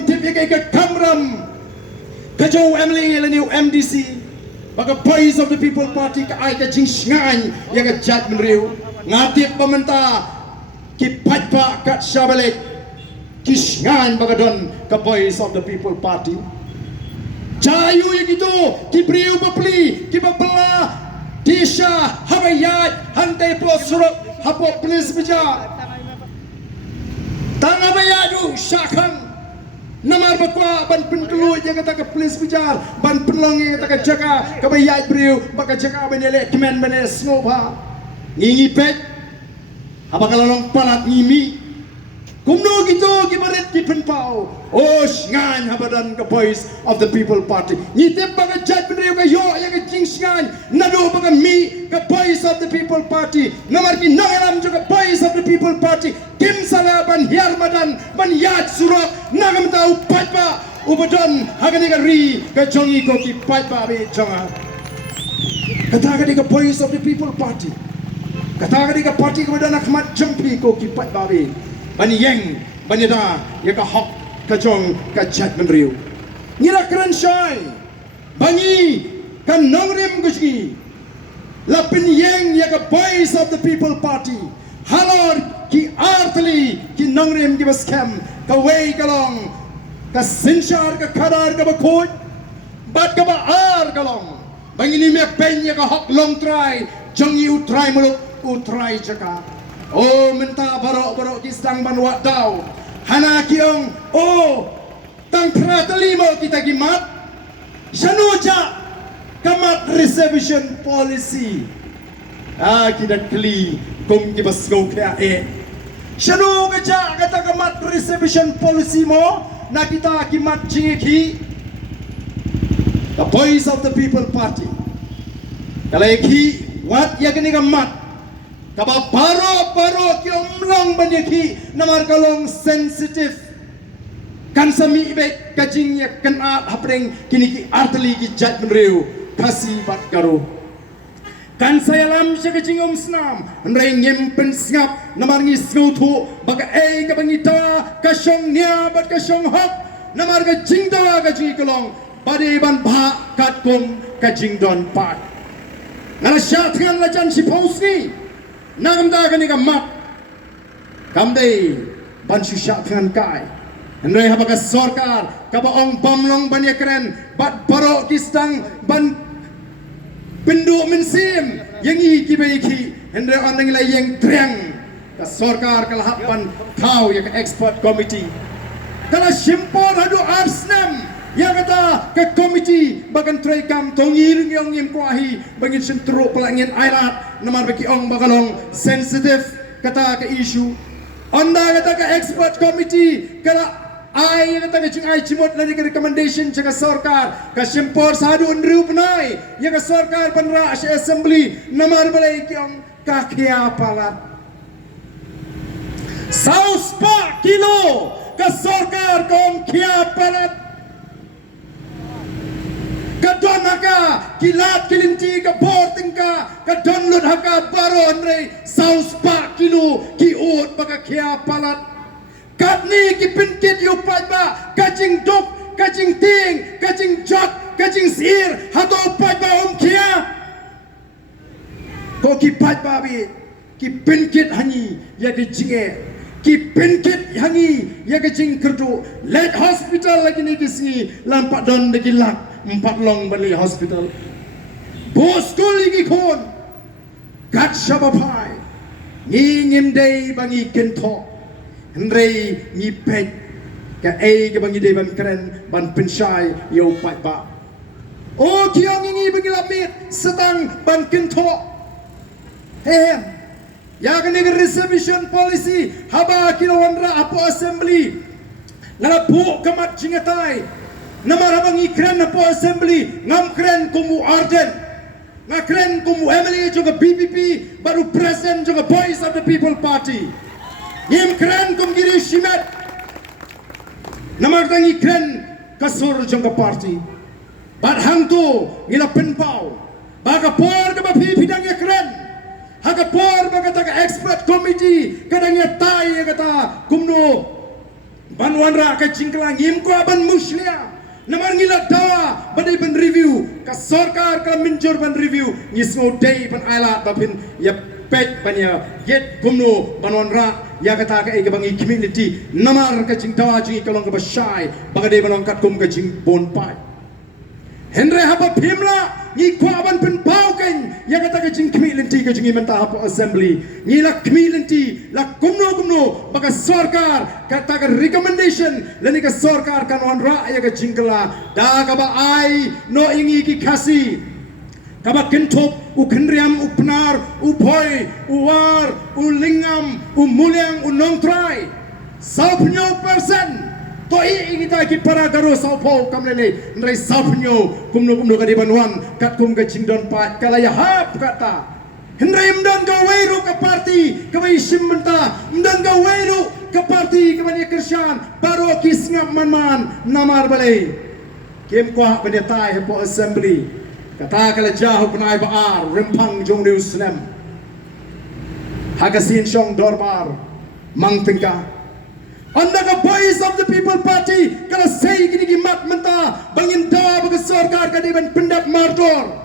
ngintip ka kamram ka Joe Emily la new MDC baka Voice of the People Party ka ay ka jingsngan ya ka judgment riu ngatip pementa ki patpa kat syabalik kisngan baka don ka Voice of the People Party Jayu yang itu kibriu bapli kibabla disha habayat hantai posrok hapo please bija tangabayadu syakang namar bakwa ban penkelu yang kata ke please bijar ban penlong yang kata ke jaga kabayat briu baka jaga benele kemen benele snoba ngingi pet apa kalalong palat ngimi kumno gitu kibaret kipenpau os ngan habadan ke Voice of the People Party ngitip baka jat benriu ka yo yang ke jingsngan nado baka mi ke Voice of the People Party namar ki nangaram juga Voice of the People Party kim salaban hiarmadan ban yat surak nagam tau patpa ubadon hagani ka ri ka jongi ko ki patpa be jonga kata ka di ke Voice of the People Party kata ka di ke party ko dan Ahmad Jampi ko ki patpa be bani yang bani da ya ka hok ka jong ka chat menriu ngira keren syai bani kan nongrim guski lapin yang ya ka Voice of the People Party halor ki artli ki nongrim ki baskem ka wei kalong ka sinchar ka kadar ka bakot bat ka ba ar kalong bani ni me pen ya ka hok long try jong yu try muluk u try jaka oh minta barok-barok kisang banwak daw hana kiong oh tang pratalimo kita gimat sanuja kamat reservation policy kita kli kung kibas go kaya sanu kaja kata kamat reservation policy mo na kita kimat jingiki the Voice of the People Party kalaki wat ya kini kamat kaba baro kiomlong banyaki namar kalong sensitive kan sami ibe kajing ya kenat hapreng kini ki artli ki jat menreu kasih bat karo kan saya lam sya kajing snam nreng nyempen ngap namar ngi sngutu baka ka bangita kasyong nia bat kasyong hok namar ka jingda ka jing kalong bade ban bha kat kum kajing don pat ngala syatkan lajan si pausni nagam da kani kamat kamdei ban susyak dengan kai hendai habaka sorkar kabaong bamlong banyakren bat barok kistang ban bendu mensim yang iki baiki hendai andeng layeng triang ka sorkar kalahapan kau ya ka expert committee kala simpor hadu arsnam yang kata ke komiti bagan trekam tongir yang kuahi bagi sentro pelangin airat namar bagi ong bagalong sensitive kata ke isu anda kata ke expert committee kala ai kata ke jing ai cimot lagi ke recommendation jaga sarkar ke simpor sadu ndru penai yang ke sarkar panra assembly namar balai ki ong kakia palat saus pa kilo ke sarkar kong kia palat kadon haka kilat kilinti ka porting ka download haka baron re saus pa kilo ki ut baka kia palat katni ki pintit yu pa kajing dok kajing ting kajing jot kajing sir hato pa kia ko ki pa bi ki pintit hani ya ki jinge ki pintit hangi ya ke jing kerdu let hospital lagi ni disini lampak don lagi lak empat long bali hospital boskul lagi kon kat sabapai ngingim day bangi kento hendrei ngipet ka ke bangi day ban keren ban pensai yo pat ba oh kiang ngi bangi lamit setang ban kento ya kini reservation policy haba kilowandra apo assembly ngalapu kamat jingatai namar habang ikren na po assembly ngam kren kumu Arden nga kren kumu Emily juga BPP baru present juga Voice of the People Party ngim kren kum giri shimet namar tang ikren kasur juga party bat hangtu ngila penpau baga por ka BPP dang ikren haga por baga ta expert committee kadang ya tai kata kumno ban wanra ka jingkla ngim ko ban muslia namar ngila dawa badai ban review ka sarkar ka minjur ban review ngismo day ban ailat babin ya pet ban ya yet kumno ban wanra ya kata ka ega bangi community namar ka jing dawa jing kalong ka basai bagade ban kat kum ka jing bon pai Henry hapa pimla ni kwa ban pen pau kan ya kata ka jing community ka jing menta hapa assembly ni la community la kumno baka sarkar kata ka recommendation lani ka sarkar kan wanra ya ka jingkala da ka ba ai no ingi ki khasi ka ba kentop u khenriam u pnar u phoi u war u lingam u mulyang u nongtrai 90% to kita ki para garo saupo kamlele nrai sapnyo kumno ka di banwan kat kum ka jingdon pat kala ya hap kata hendrai mdan ka weiru ka parti ka bai simmenta mdan ka weiru ka parti ka bani krisyan baro kisngap man namar balai kem ko bani tai po assembly kata kala jahu penai baar rempang jong di usnem hagasin shong dorbar mang tingka Anda ka voice of the people party kala say gini gimat menta bangin dawa baga sarkar ka diban pendak martor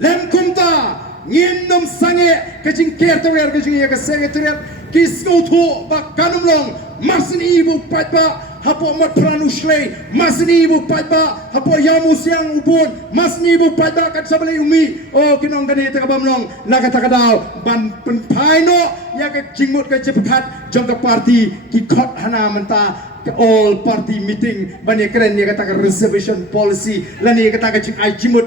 lem kumta ngindom sange kajing kertawer kajing ya ka secretariat kisko tho ba kanumlong masin ibu patba hapo matranusle masin ibu patba hapo yamu siang ubon masin ibu patba kat sabale umi oh kinong gani ta kabamlong nakata kadaw ban penpaino ya ka jingmut ka jepat jong ka party ki khot hana menta ke all party meeting bani keren ya kata ka reservation policy lani kata ka jing ai jimut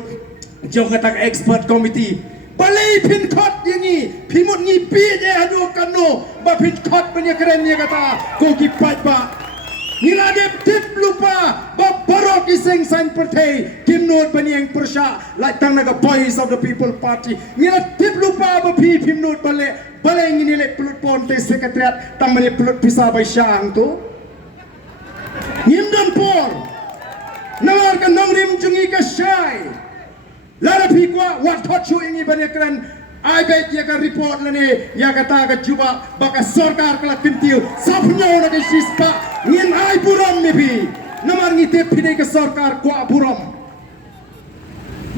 jong kata ka expert committee balai pin khot yangi pimut ngi pi de hadu kanu ba pin khot bani keren ya kata ko ki patba Nilade tip lupa ba barok iseng sign pertei kimnot baniang persya like tang naga voice of the people party nila tip lupa ba pi pimnot bale nginile pelut ponte sekretariat tang mani pelut pisa bai syang tu ngimdan por nawar ka nongrim jungi ka syai lara pi kwa wat thot chu ingi baniakran I bet ya ka report lani ya kata ka juba baka sarkar kala kintiu sapnyo na ka sispa ngin ai buram mebi namar ngite pide ka sarkar kwa buram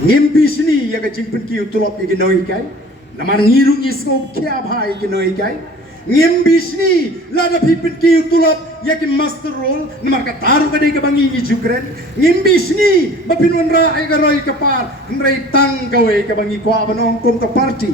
ngim bisni ya ka jingpin ki utulop ki noi kai namar ngiru isko kya bhai ki noi kai ngim bisni lada pipin ki utulop ya ki master role namar ka taru ka dei ka bangi ni jukren ngim bisni bapinwan ra ai ka roi ka par nrai tang ka we ka bangi kwa banong kom ka party